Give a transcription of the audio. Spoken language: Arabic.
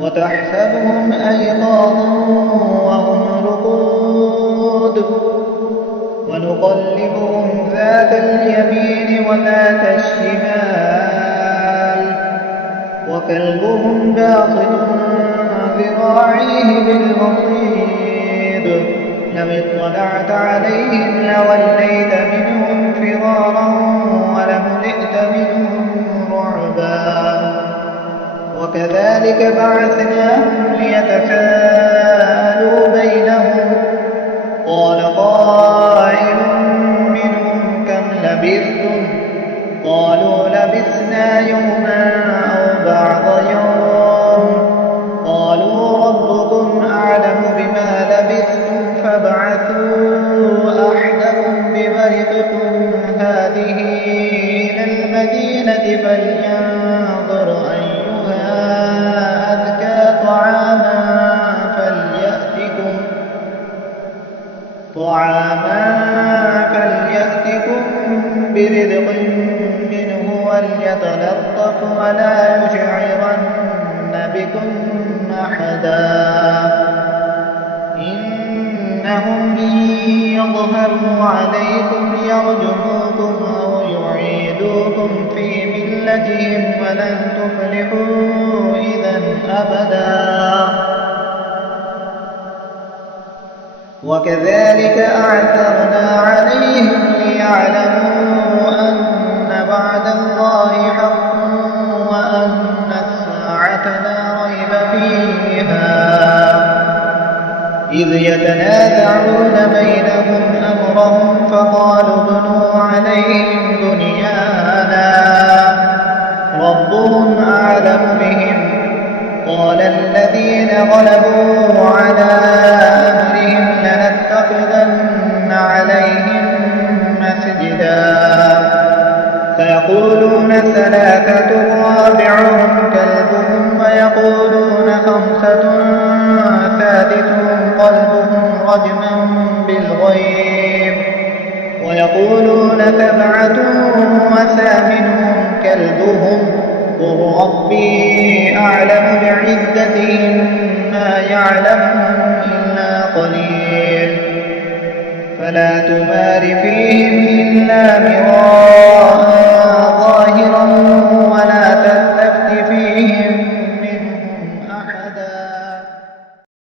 وتحسبهم أيقاظا وهم رقود ونقلبهم ذات اليمين وذات الشمال وكلبهم باسط ذراعيه بالوصيد لو اطلعت عليهم لوليت منهم فرارا ولملئت منهم رعبا وكذلك بعثناهم ليتساءلوا بينهم قال قائل منهم كم لبثتم قالوا لبثنا يوما أو بعض يوم قالوا ربكم أعلم بما لبثتم فابعثوا أحدكم بورقكم هذه إلى المدينة فلينظر أيها أزكى طعاما فليأتكم برزق منه وليتلطف ولا يشعرن بكم أحدا إنهم إن يظهروا عليكم يرجموكم أو يعيدوكم في ملتهم ولن تفلحوا إذا أبدا وكذلك أعثرنا عليهم ليعلموا أن وعد الله حق وأن الساعة لا ريب فيها إذ يتنازعون بينهم أمرهم فقالوا ابنوا عليهم بنيانا ربهم أعلم بهم قال الذين غلبوا على أمرهم لنتخذن عليهم مسجدا فيقولون ثلاثة رابعهم كلبهم ويقولون خمسة سادسهم قلبهم رجما بالغيب ويقولون سبعة وثامنهم كلبهم قل ربي أعلم بعدتهم ما يعلمهم إلا قليل فلا تمار فيهم إلا مراء ظاهرا ولا